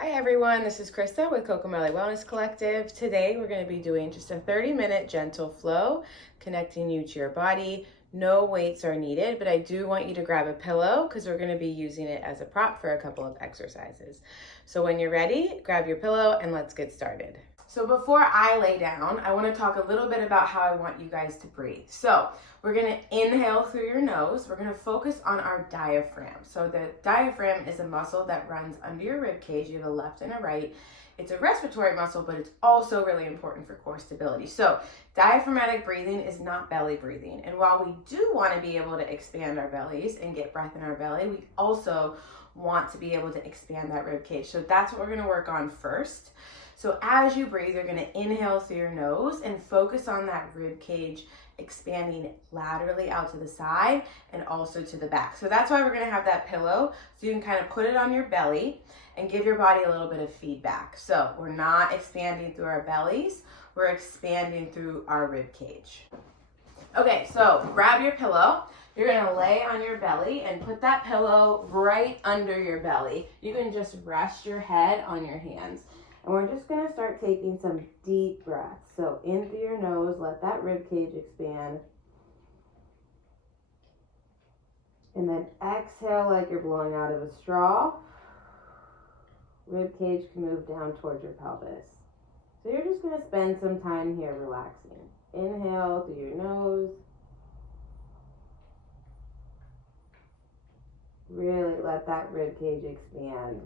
Hi everyone, this is Krista with Cocomelli Wellness Collective. Today we're going to be doing just a 30-minute gentle flow, connecting you to your body. No weights are needed, but I do want you to grab a pillow because we're going to be using it as a prop for a couple of exercises. So when you're ready, grab your pillow and let's get started. So before I lay down, I want to talk a little bit about how I want you guys to breathe. So we're going to inhale through your nose. We're going to focus on our diaphragm. So the diaphragm is a muscle that runs under your rib cage. You have a left and a right. It's a respiratory muscle, but it's also really important for core stability. So diaphragmatic breathing is not belly breathing. And while we do want to be able to expand our bellies and get breath in our belly, we also want to be able to expand that rib cage. So that's what we're going to work on first. So as you breathe, you're going to inhale through your nose and focus on that rib cage expanding laterally out to the side and also to the back. So that's why we're going to have that pillow, so you can kind of put it on your belly and give your body a little bit of feedback. So we're not expanding through our bellies, we're expanding through our rib cage. Okay, so grab your pillow. You're going to lay on your belly and put that pillow right under your belly. You can just rest your head on your hands. And we're just going to start taking some deep breaths. So in through your nose, let that rib cage expand. And then exhale like you're blowing out of a straw. Rib cage can move down towards your pelvis. So you're just going to spend some time here relaxing. Inhale through your nose. Really let that rib cage expand.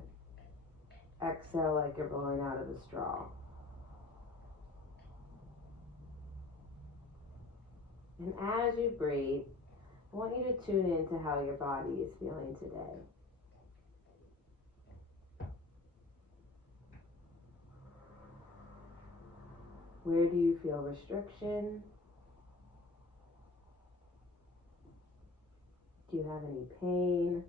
Exhale like you're blowing out of a straw. And as you breathe, I want you to tune into how your body is feeling today. Where do you feel restriction? Do you have any pain?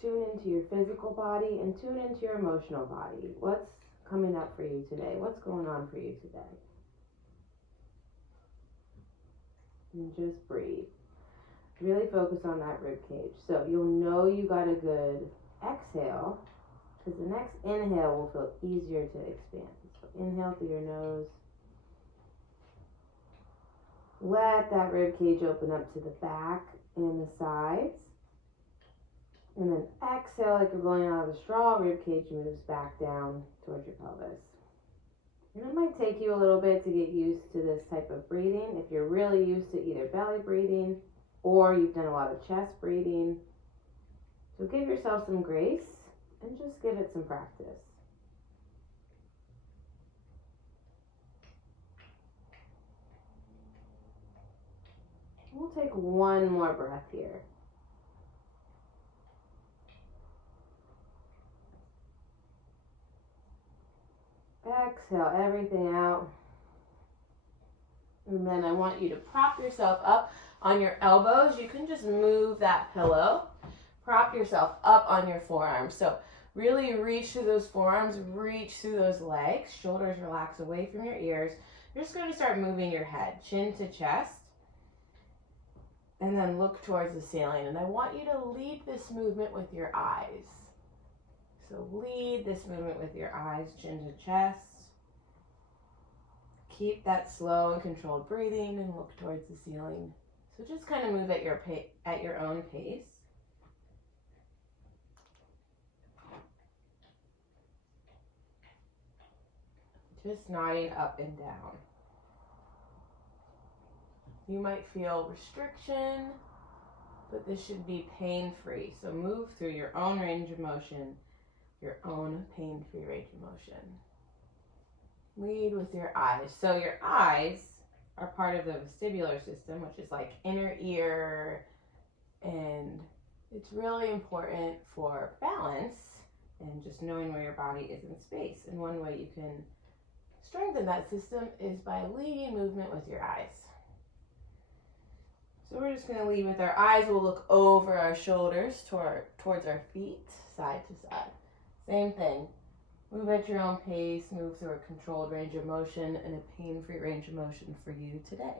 Tune into your physical body and tune into your emotional body. What's coming up for you today? What's going on for you today? And just breathe. Really focus on that rib cage. So you'll know you got a good exhale, because the next inhale will feel easier to expand. So inhale through your nose. Let that rib cage open up to the back and the sides. And then exhale like you're blowing out of a straw. Rib cage moves back down towards your pelvis. And it might take you a little bit to get used to this type of breathing. If you're really used to either belly breathing or you've done a lot of chest breathing. So give yourself some grace and just give it some practice. We'll take one more breath here. Exhale everything out. And then I want you to prop yourself up on your elbows. You can just move that pillow. Prop yourself up on your forearms. So really reach through those forearms, reach through those legs. Shoulders relax away from your ears. You're just going to start moving your head, chin to chest. And then look towards the ceiling. And I want you to lead this movement with your eyes. So lead this movement with your eyes, chin to chest. Keep that slow and controlled breathing and look towards the ceiling. So just kind of move at your own pace. Just nodding up and down. You might feel restriction, but this should be pain-free. So move through your own range of motion, your own pain-free range of motion. Lead with your eyes. So your eyes are part of the vestibular system, which is like inner ear, and it's really important for balance and just knowing where your body is in space. And one way you can strengthen that system is by leading movement with your eyes. So we're just going to lead with our eyes. We'll look over our shoulders towards our feet, side to side. Same thing. Move at your own pace, move through a controlled range of motion and a pain-free range of motion for you today.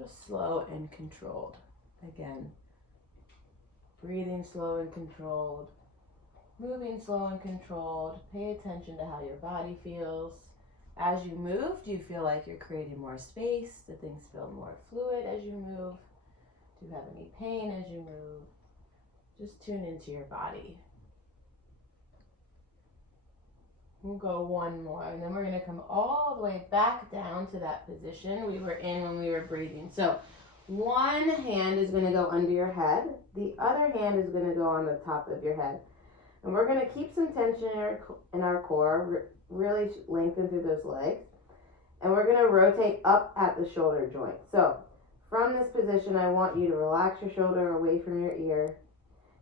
Just slow and controlled. Again, breathing slow and controlled, moving slow and controlled. Pay attention to how your body feels. As you move, do you feel like you're creating more space? Do things feel more fluid as you move? Do you have any pain as you move? Just tune into your body. We'll go one more, and then we're going to come all the way back down to that position we were in when we were breathing. So one hand is going to go under your head. The other hand is going to go on the top of your head. And we're going to keep some tension in our core, really lengthen through those legs. And we're going to rotate up at the shoulder joint. So from this position, I want you to relax your shoulder away from your ear.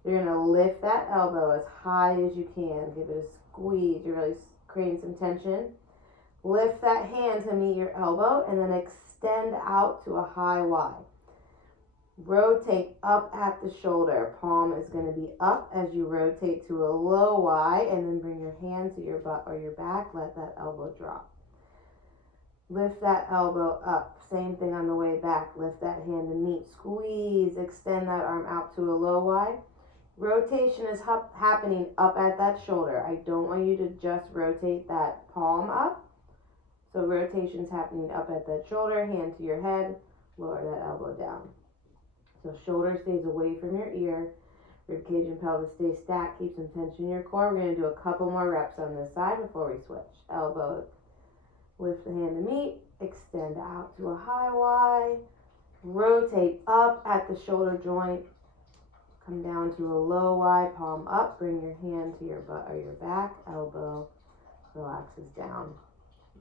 You're going to lift that elbow as high as you can. Give it a squeeze. You're really creating some tension. Lift that hand to meet your elbow and then extend out to a high Y. Rotate up at the shoulder. Palm is going to be up as you rotate to a low Y, and then bring your hand to your butt or your back. Let that elbow drop. Lift that elbow up. Same thing on the way back. Lift that hand to meet. Squeeze. Extend that arm out to a low Y. Rotation is happening up at that shoulder. I don't want you to just rotate that palm up. So rotation is happening up at that shoulder, hand to your head, lower that elbow down. So shoulder stays away from your ear. Ribcage and pelvis stay stacked. Keep some tension in your core. We're going to do a couple more reps on this side before we switch. Elbow, lift the hand to meet. Extend out to a high Y. Rotate up at the shoulder joint. Come down to a low Y, palm up. Bring your hand to your butt or your back. Elbow relaxes down.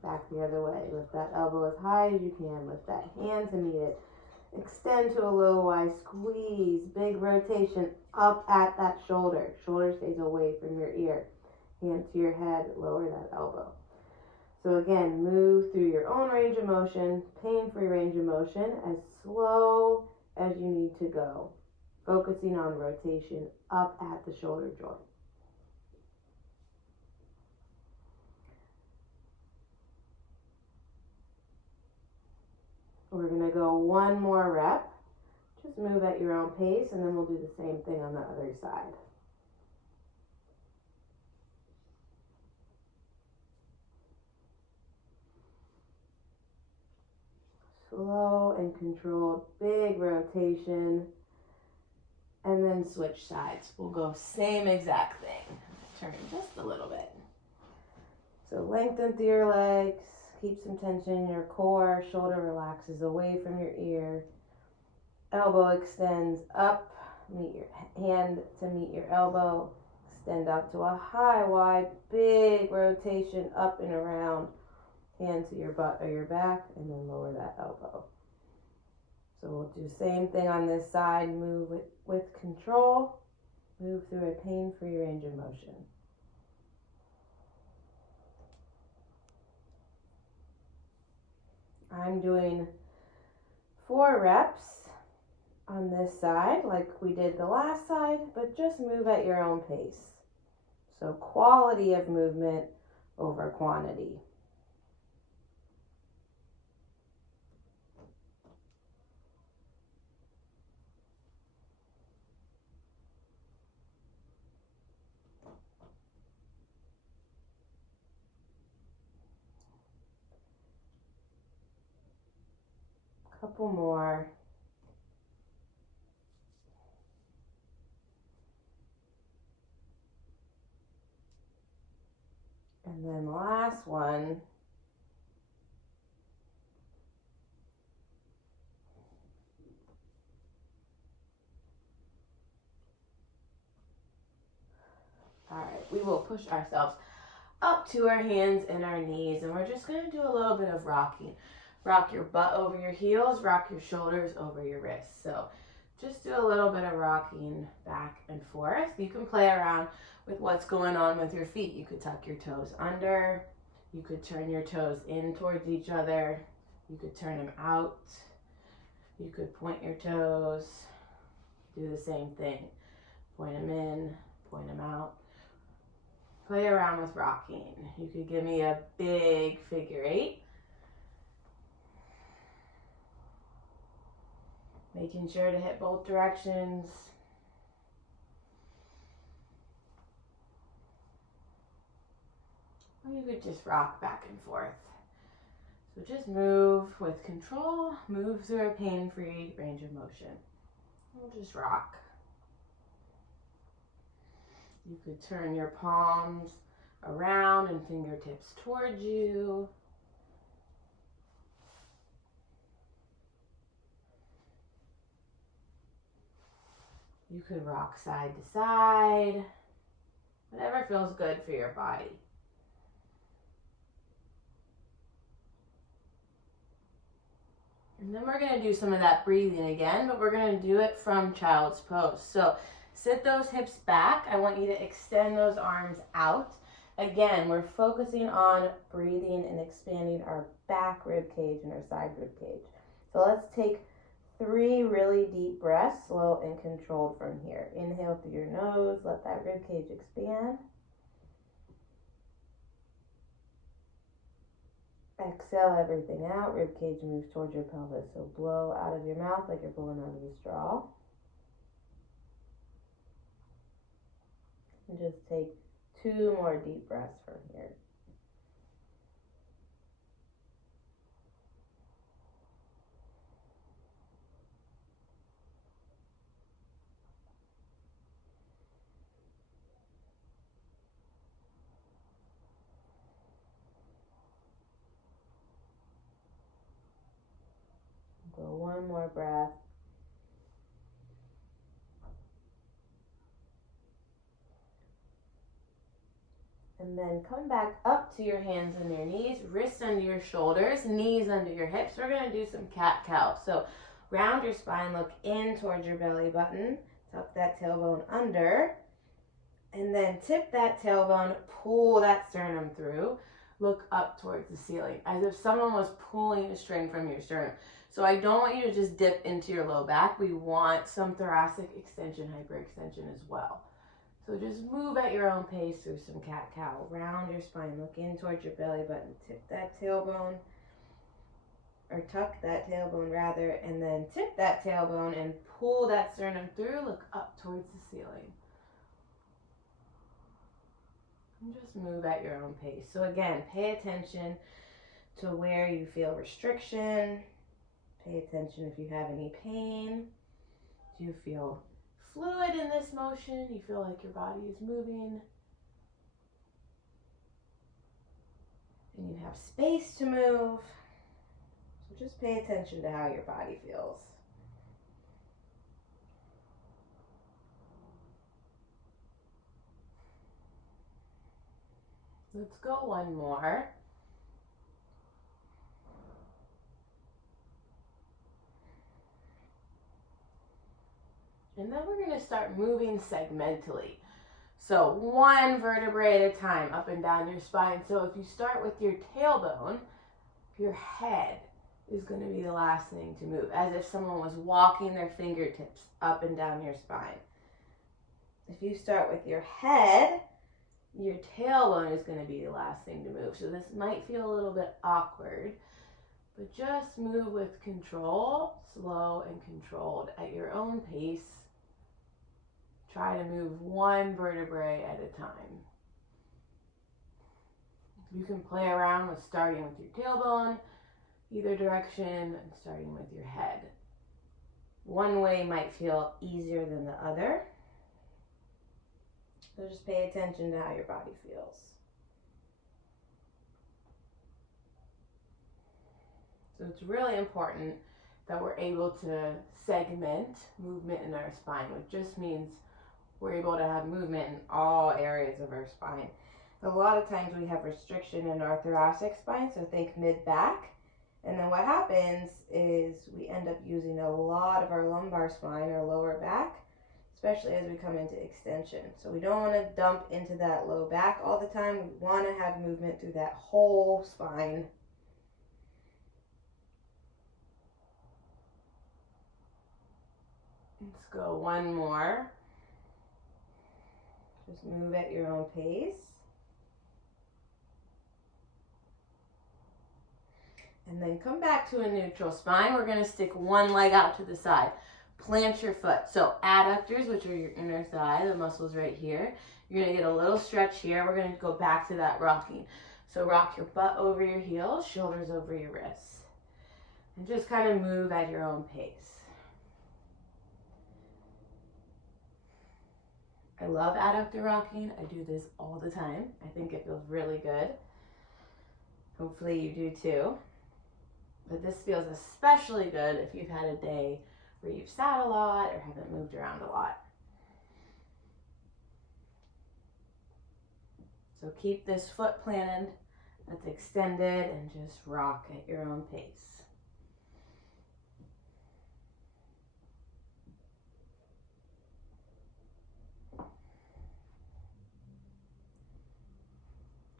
Back the other way. Lift that elbow as high as you can. Lift that hand to meet it. Extend to a low Y. Squeeze. Big rotation up at that shoulder. Shoulder stays away from your ear. Hand to your head. Lower that elbow. So again, move through your own range of motion. Pain-free range of motion. As slow as you need to go. Focusing on rotation up at the shoulder joint. We're going to go one more rep. Just move at your own pace, and then we'll do the same thing on the other side. Slow and controlled, big rotation. And then switch sides. We'll go same exact thing. Turn just a little bit. So lengthen through your legs. Keep some tension in your core. Shoulder relaxes away from your ear. Elbow extends up. Meet your hand to meet your elbow. Extend out to a high Y. Big rotation up and around. Hand to your butt or your back. And then lower that elbow. So we'll do the same thing on this side. Move with control. Move through a pain-free range of motion. I'm doing 4 reps on this side like we did the last side, but just move at your own pace. So quality of movement over quantity. Couple more. And then last one. All right, we will push ourselves up to our hands and our knees, and we're just going to do a little bit of rocking. Rock your butt over your heels, rock your shoulders over your wrists. So just do a little bit of rocking back and forth. You can play around with what's going on with your feet. You could tuck your toes under. You could turn your toes in towards each other. You could turn them out. You could point your toes. Do the same thing. Point them in, point them out. Play around with rocking. You could give me a big figure 8. Making sure to hit both directions. Or you could just rock back and forth. So just move with control, move through a pain-free range of motion. We'll just rock. You could turn your palms around and fingertips towards you. You could rock side to side, whatever feels good for your body. And then we're going to do some of that breathing again, but we're going to do it from child's pose. So sit those hips back. I want you to extend those arms out. Again, we're focusing on breathing and expanding our back rib cage and our side rib cage. So let's take 3 really deep breaths, slow and controlled from here. Inhale through your nose, let that rib cage expand. Exhale everything out, rib cage moves towards your pelvis. So blow out of your mouth like you're blowing out of a straw. And just take 2 more deep breaths from here. Go 1 more breath. And then come back up to your hands and your knees, wrists under your shoulders, knees under your hips. We're going to do some cat-cow. So round your spine, look in towards your belly button, tuck that tailbone under, and then tip that tailbone, pull that sternum through, look up towards the ceiling, as if someone was pulling a string from your sternum. So I don't want you to just dip into your low back. We want some thoracic extension, hyperextension as well. So just move at your own pace through some cat-cow. Round your spine, look in towards your belly button, tip that tailbone, or tuck that tailbone rather, and then tip that tailbone and pull that sternum through, look up towards the ceiling. And just move at your own pace. So again, pay attention to where you feel restriction. Pay attention if you have any pain. Do you feel fluid in this motion? You feel like your body is moving? And you have space to move. So just pay attention to how your body feels. Let's go 1 more. And then we're going to start moving segmentally. So 1 vertebrae at a time, up and down your spine. So if you start with your tailbone, your head is going to be the last thing to move, as if someone was walking their fingertips up and down your spine. If you start with your head, your tailbone is going to be the last thing to move. So this might feel a little bit awkward, but just move with control, slow and controlled at your own pace. Try to move 1 vertebrae at a time. You can play around with starting with your tailbone, either direction, and starting with your head. One way might feel easier than the other. So just pay attention to how your body feels. So it's really important that we're able to segment movement in our spine, which just means we're able to have movement in all areas of our spine. A lot of times we have restriction in our thoracic spine, so think mid-back. And then what happens is we end up using a lot of our lumbar spine, or lower back, especially as we come into extension. So we don't want to dump into that low back all the time. We want to have movement through that whole spine. Let's go 1 more. Just move at your own pace. And then come back to a neutral spine. We're gonna stick one leg out to the side. Plant your foot. So adductors, which are your inner thigh, the muscles right here. You're gonna get a little stretch here. We're gonna go back to that rocking. So rock your butt over your heels, shoulders over your wrists. And just kind of move at your own pace. I love adductor rocking. I do this all the time. I think it feels really good. Hopefully you do too. But this feels especially good if you've had a day where you've sat a lot or haven't moved around a lot. So keep this foot planted, that's extended, and just rock at your own pace.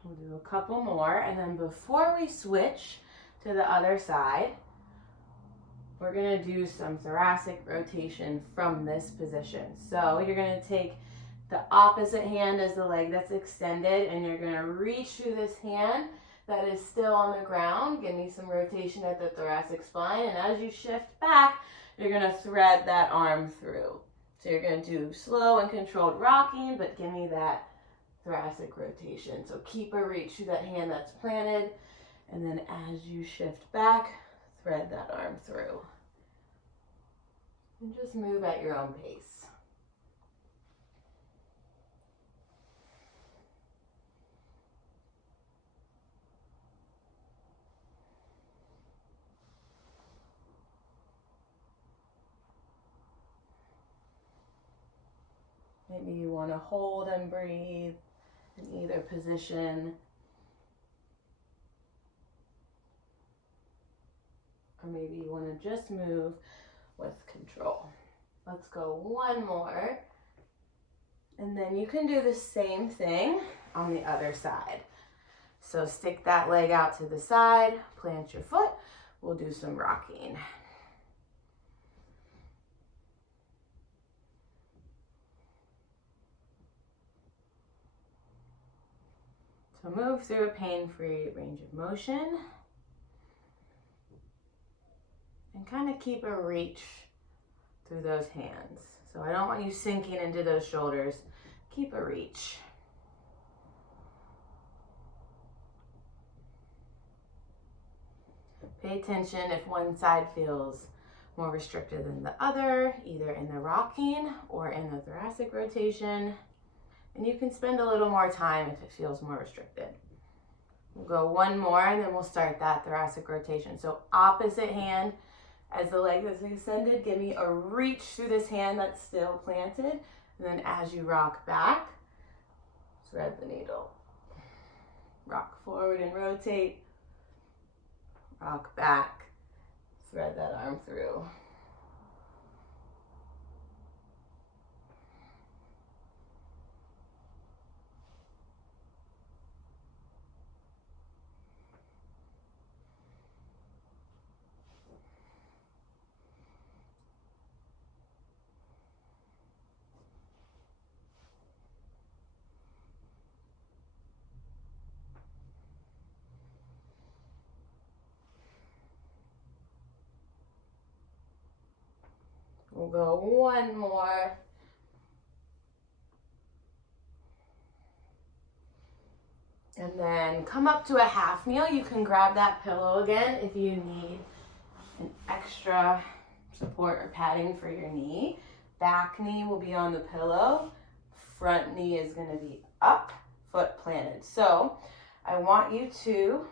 We'll do a couple more, and then before we switch to the other side, we're gonna do some thoracic rotation from this position. So you're gonna take the opposite hand as the leg that's extended, and you're gonna reach through this hand that is still on the ground. Give me some rotation at the thoracic spine, and as you shift back, you're gonna thread that arm through. So you're gonna do slow and controlled rocking, but give me that thoracic rotation. So keep a reach through that hand that's planted, and then as you shift back, thread that arm through. And just move at your own pace. Maybe you want to hold and breathe in either position. Or maybe you want to just move with control. Let's go one more. And then you can do the same thing on the other side. So stick that leg out to the side, plant your foot. We'll do some rocking. So move through a pain-free range of motion. And kind of keep a reach through those hands. So I don't want you sinking into those shoulders. Keep a reach. Pay attention if one side feels more restricted than the other, either in the rocking or in the thoracic rotation. And you can spend a little more time if it feels more restricted. We'll go one more and then we'll start that thoracic rotation. So opposite hand as the leg that's extended, give me a reach through this hand that's still planted. And then as you rock back, thread the needle. Rock forward and rotate. Rock back, thread that arm through. We'll go one more. And then come up to a half kneel. You can grab that pillow again if you need an extra support or padding for your knee. Back knee will be on the pillow. Front knee is going to be up, foot planted. So I want you to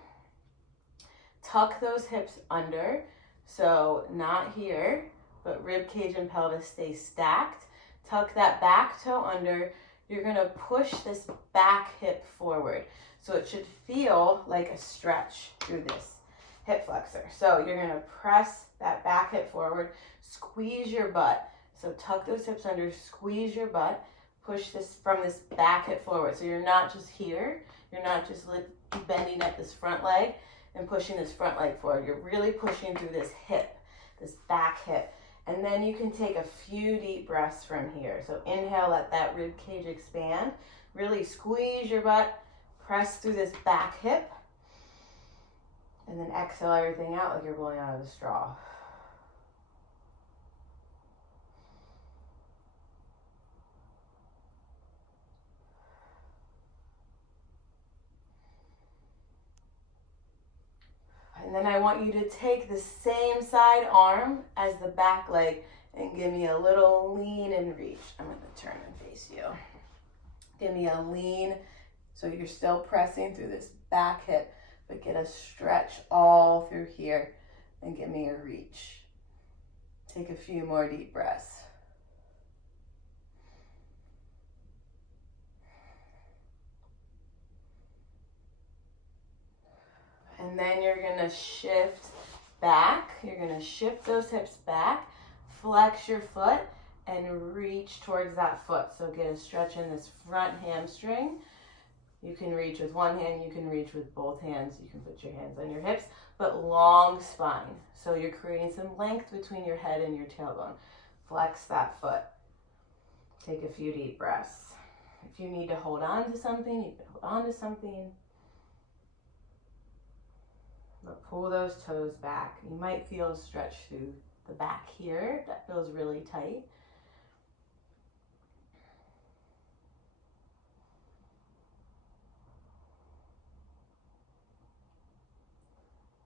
tuck those hips under. So not here, but rib cage and pelvis stay stacked. Tuck that back toe under. You're gonna push this back hip forward. So it should feel like a stretch through this hip flexor. So you're gonna press that back hip forward, squeeze your butt. So tuck those hips under, squeeze your butt, push this from this back hip forward. So you're not just here, you're not just bending at this front leg and pushing this front leg forward. You're really pushing through this hip, this back hip. And then you can take a few deep breaths from here. So inhale, let that rib cage expand. Really squeeze your butt, press through this back hip. And then exhale everything out like you're blowing out of a straw. And then I want you to take the same side arm as the back leg and give me a little lean and reach. I'm going to turn and face you. Give me a lean, so you're still pressing through this back hip, but get a stretch all through here and give me a reach. Take a few more deep breaths. And then you're gonna shift back. You're gonna shift those hips back, flex your foot, and reach towards that foot. So get a stretch in this front hamstring. You can reach with one hand, you can reach with both hands. You can put your hands on your hips, but long spine. So you're creating some length between your head and your tailbone. Flex that foot. Take a few deep breaths. If you need to hold on to something, you can hold on to something. But pull those toes back. You might feel a stretch through the back here. That feels really tight.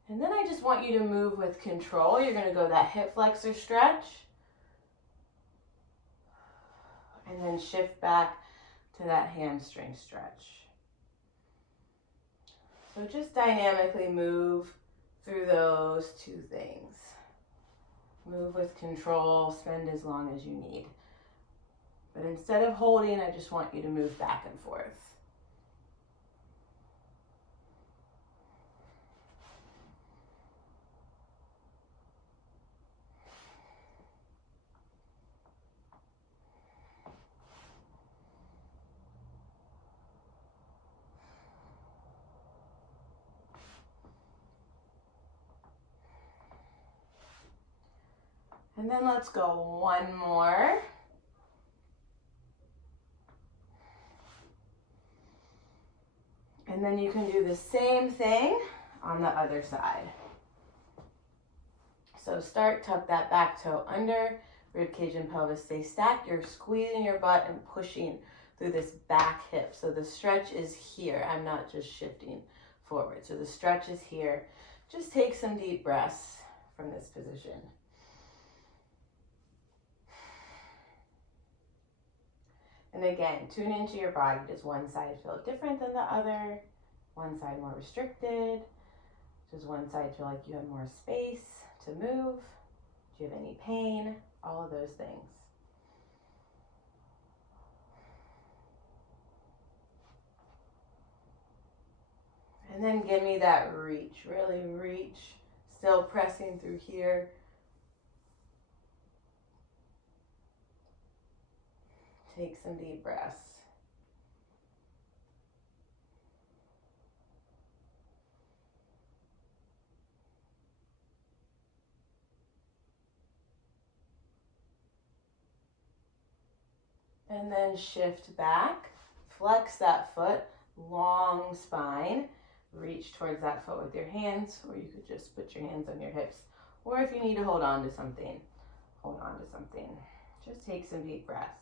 And then I just want you to move with control. You're going to go that hip flexor stretch. And then shift back to that hamstring stretch. So just dynamically move through those two things. Move with control, spend as long as you need. But instead of holding, I just want you to move back and forth. And then let's go one more. And then you can do the same thing on the other side. So start, tuck that back toe under, rib cage and pelvis stay stacked. You're squeezing your butt and pushing through this back hip. So the stretch is here. I'm not just shifting forward. So the stretch is here. Just take some deep breaths from this position. And again, tune into your body. Does one side feel different than the other? One side more restricted? Does one side feel like you have more space to move? Do you have any pain? All of those things. And then give me that reach. Really reach. Still pressing through here. Take some deep breaths. And then shift back, flex that foot, long spine, reach towards that foot with your hands, or you could just put your hands on your hips. Or if you need to hold on to something, hold on to something. Just take some deep breaths.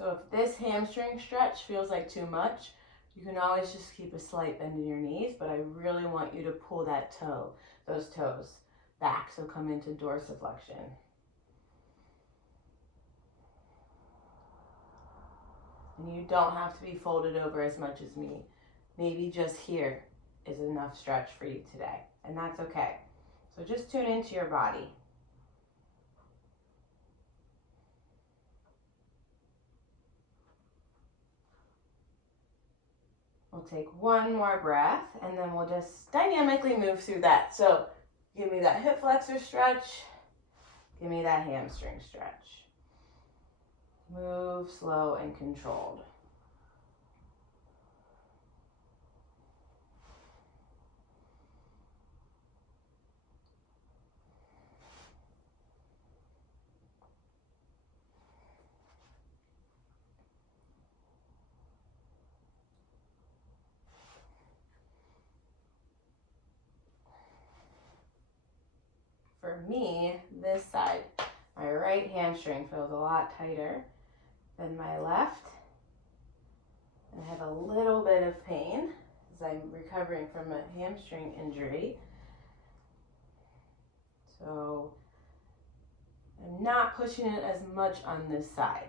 So if this hamstring stretch feels like too much, you can always just keep a slight bend in your knees, but I really want you to pull that toe, those toes back, so come into dorsiflexion. And you don't have to be folded over as much as me. Maybe just here is enough stretch for you today, and that's okay. So just tune into your body. We'll take one more breath, and then we'll just dynamically move through that. So give me that hip flexor stretch. Give me that hamstring stretch. Move slow and controlled. me, this side, my right hamstring feels a lot tighter than my left. I have a little bit of pain as I'm recovering from a hamstring injury. So I'm not pushing it as much on this side.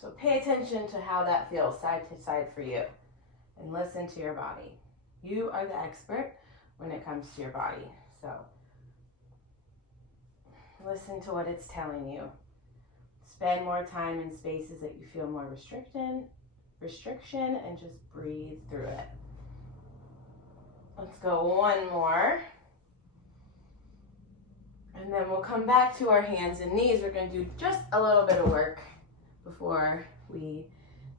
So pay attention to how that feels side to side for you and listen to your body. You are the expert when it comes to your body. So listen to what it's telling you. Spend more time in spaces that you feel more restriction, and just breathe through it. Let's go one more. And then we'll come back to our hands and knees. We're going to do just a little bit of work before we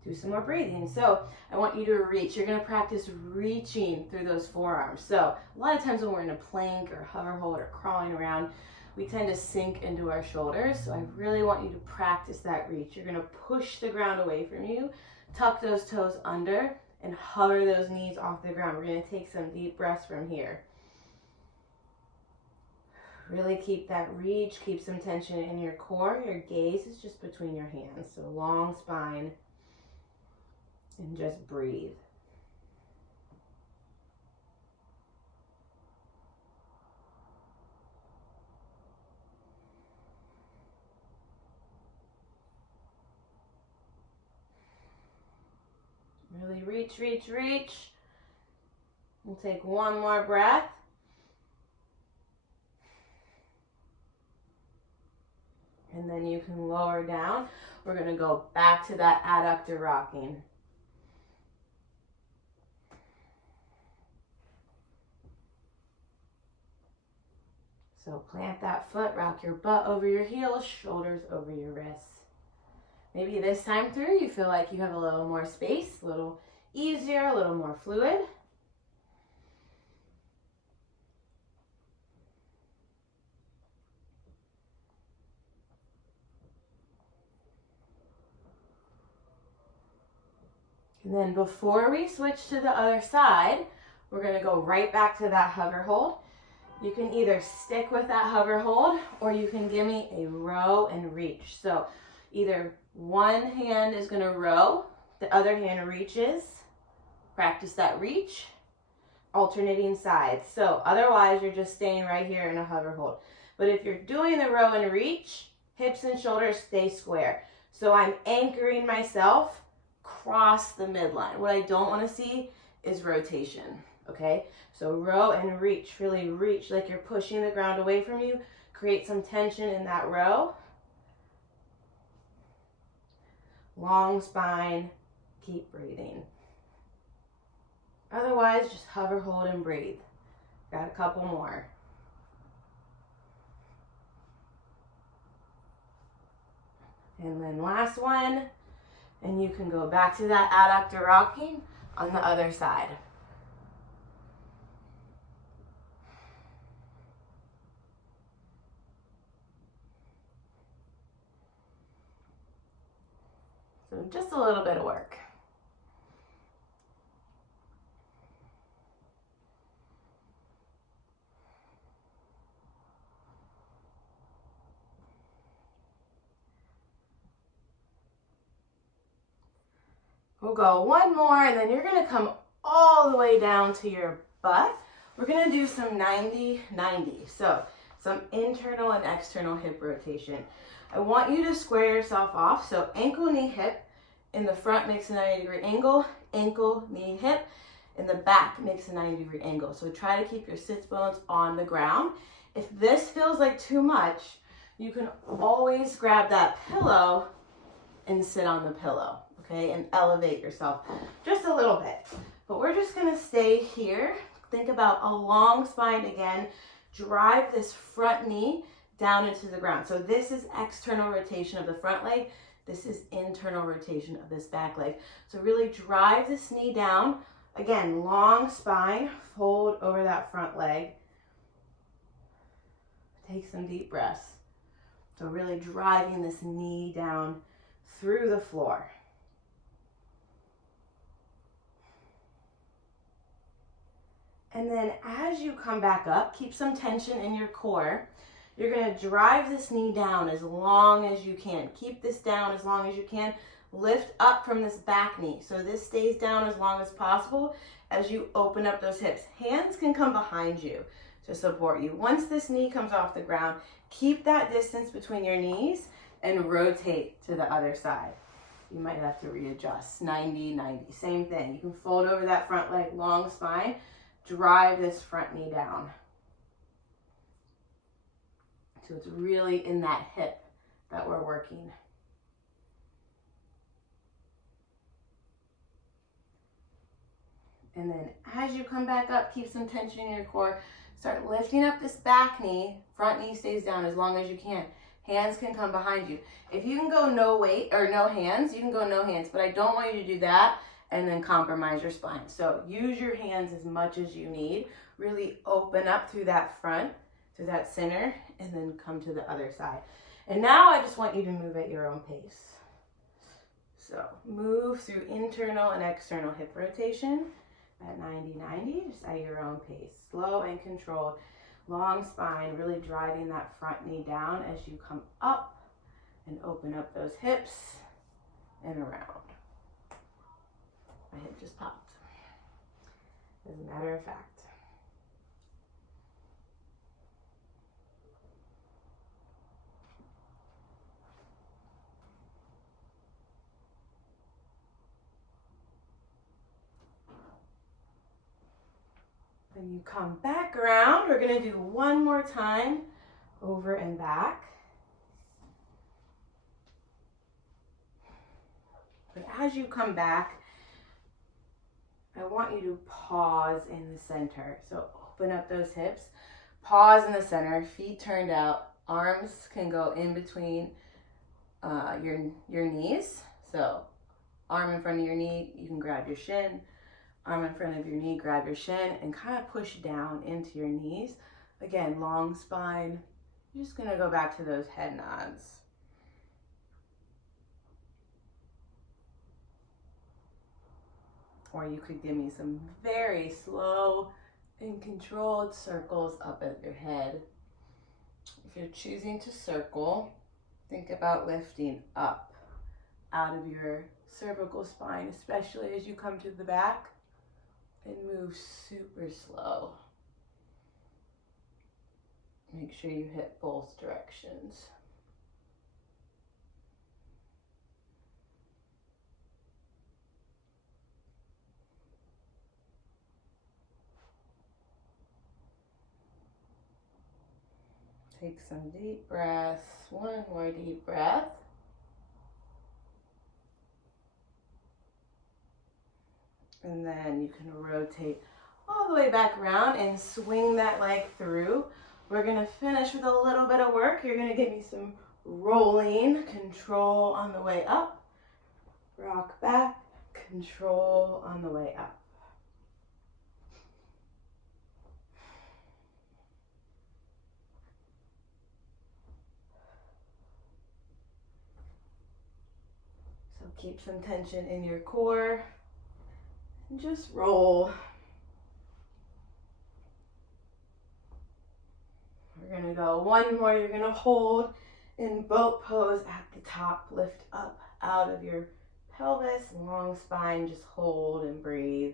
do some more breathing. So I want you to reach. You're going to practice reaching through those forearms. So a lot of times when we're in a plank or hover hold or crawling around, we tend to sink into our shoulders. So I really want you to practice that reach. You're going to push the ground away from you, tuck those toes under, and hover those knees off the ground. We're going to take some deep breaths from here. Really keep that reach, keep some tension in your core. Your gaze is just between your hands. So long spine, and just breathe. Really reach, reach, reach. We'll take one more breath. And then you can lower down. We're going to go back to that adductor rocking. So plant that foot, rock your butt over your heels, shoulders over your wrists. Maybe this time through you feel like you have a little more space, a little easier, a little more fluid. And then before we switch to the other side, we're going to go right back to that hover hold. You can either stick with that hover hold or you can give me a row and reach. So either one hand is going to row, the other hand reaches. Practice that reach, alternating sides. So otherwise you're just staying right here in a hover hold. But if you're doing the row and reach, hips and shoulders stay square. So I'm anchoring myself cross the midline. What I don't want to see is rotation, okay? So row and reach, really reach like you're pushing the ground away from you. Create some tension in that row. Long spine, keep breathing. Otherwise, just hover, hold, and breathe. Got a couple more. And then last one. And you can go back to that adductor rocking on the other side. So just a little bit of work. We'll go one more, and then you're going to come all the way down to your butt. We're going to do some 90-90. So some internal and external hip rotation. I want you to square yourself off. So ankle, knee, hip. In the front makes a 90-degree angle. Ankle, knee, hip. In the back makes a 90-degree angle. So try to keep your sits bones on the ground. If this feels like too much, you can always grab that pillow and sit on the pillow. Okay, and elevate yourself just a little bit. But we're just gonna stay here. Think about a long spine again. Drive this front knee down into the ground. So this is external rotation of the front leg. This is internal rotation of this back leg. So really drive this knee down. Again, long spine, fold over that front leg. Take some deep breaths. So really driving this knee down through the floor. And then as you come back up, keep some tension in your core. You're going to drive this knee down as long as you can. Keep this down as long as you can. Lift up from this back knee. So this stays down as long as possible as you open up those hips. Hands can come behind you to support you. Once this knee comes off the ground, keep that distance between your knees and rotate to the other side. You might have to readjust. 90, 90. Same thing. You can fold over that front leg, long spine. Drive this front knee down. So it's really in that hip that we're working. And then as you come back up, keep some tension in your core. Start lifting up this back knee. Front knee stays down as long as you can. Hands can come behind you. If you can go no weight or no hands, you can go no hands, but I don't want you to do that and then compromise your spine. So use your hands as much as you need. Really open up through that front, through that center, and then come to the other side. And now I just want you to move at your own pace. So move through internal and external hip rotation at 90-90, just at your own pace. Slow and controlled. Long spine, really driving that front knee down as you come up and open up those hips and around. My hip just popped, as a matter of fact. Then you come back around. We're going to do one more time, over and back. But as you come back, I want you to pause in the center. So open up those hips, pause in the center, feet turned out, arms can go in between your knees. So arm in front of your knee, you can grab your shin. Arm in front of your knee, grab your shin, and kind of push down into your knees. Again, long spine. You're just gonna go back to those head nods. Or you could give me some very slow and controlled circles up at your head. If you're choosing to circle, think about lifting up out of your cervical spine, especially as you come to the back, and move super slow. Make sure you hit both directions. Take some deep breaths. One more deep breath. And then you can rotate all the way back around and swing that leg through. We're gonna finish with a little bit of work. You're gonna give me some rolling control on the way up. Rock back, control on the way up. So keep some tension in your core. And just roll. We're gonna go one more. You're gonna hold in boat pose at the top. Lift up out of your pelvis, long spine. Just hold and breathe.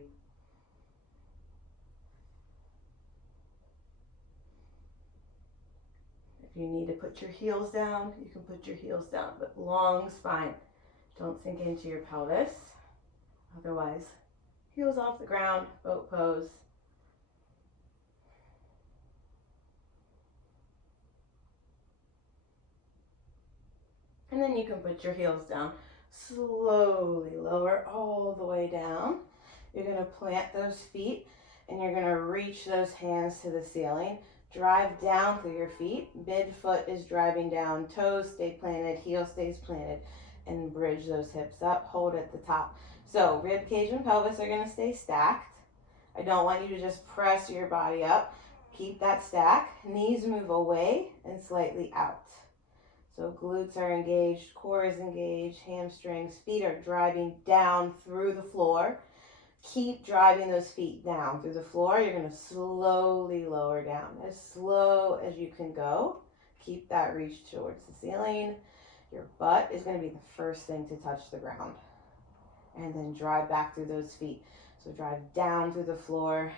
If you need to put your heels down, you can put your heels down, but long spine. Don't sink into your pelvis. Otherwise, heels off the ground, boat pose. And then you can put your heels down. Slowly lower all the way down. You're going to plant those feet and you're going to reach those hands to the ceiling. Drive down through your feet. Midfoot is driving down. Toes stay planted. Heel stays planted. And bridge those hips up. Hold at the top. So rib cage and pelvis are going to stay stacked. I don't want you to just press your body up. Keep that stack. Knees move away and slightly out. So glutes are engaged, core is engaged, hamstrings, feet are driving down through the floor. Keep driving those feet down through the floor. You're going to slowly lower down as slow as you can go. Keep that reach towards the ceiling. Your butt is going to be the first thing to touch the ground. And then drive back through those feet. So drive down through the floor.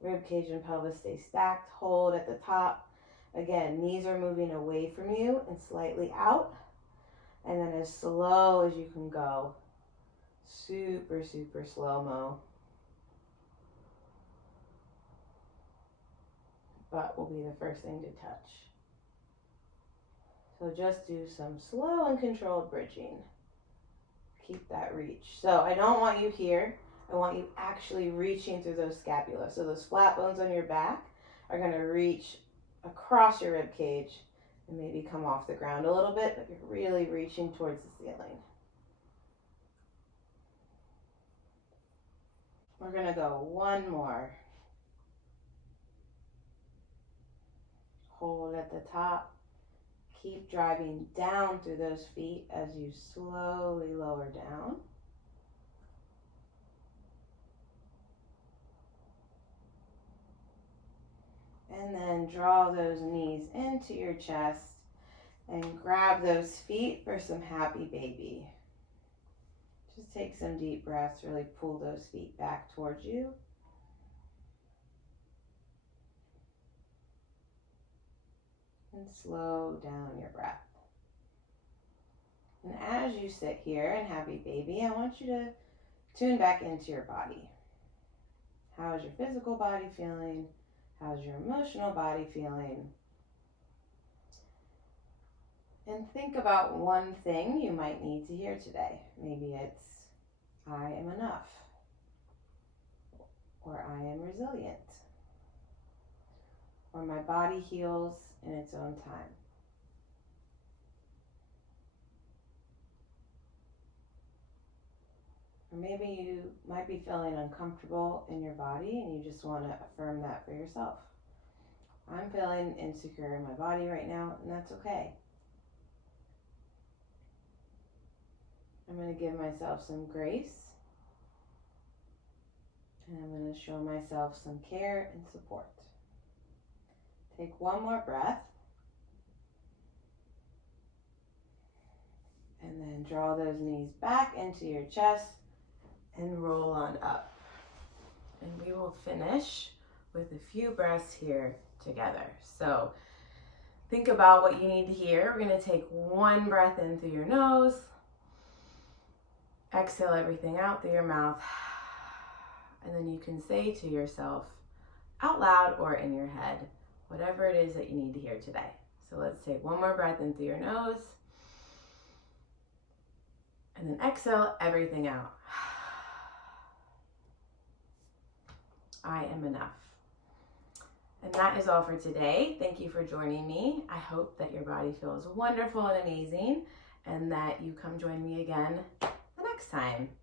Rib cage and pelvis stay stacked. Hold at the top. Again, knees are moving away from you and slightly out. And then as slow as you can go. Super, super slow-mo. Butt will be the first thing to touch. So just do some slow and controlled bridging. Keep that reach. So I don't want you here. I want you actually reaching through those scapula. So those flat bones on your back are going to reach across your rib cage and maybe come off the ground a little bit, but you're really reaching towards the ceiling. We're going to go one more. Hold at the top. Keep driving down through those feet as you slowly lower down. And then draw those knees into your chest and grab those feet for some happy baby. Just take some deep breaths, really pull those feet back towards you. And slow down your breath. And as you sit here in happy baby, I want you to tune back into your body. How is your physical body feeling? How's your emotional body feeling? And think about one thing you might need to hear today. Maybe it's, I am enough. Or I am resilient. Or my body heals in its own time. Or maybe you might be feeling uncomfortable in your body and you just want to affirm that for yourself. I'm feeling insecure in my body right now, and that's okay. I'm going to give myself some grace, and I'm going to show myself some care and support. Take one more breath, and then draw those knees back into your chest and roll on up. And we will finish with a few breaths here together. So think about what you need to hear. We're going to take one breath in through your nose. Exhale everything out through your mouth. And then you can say to yourself out loud or in your head, whatever it is that you need to hear today. So let's take one more breath in through your nose. And then exhale everything out. I am enough. And that is all for today. Thank you for joining me. I hope that your body feels wonderful and amazing, and that you come join me again the next time.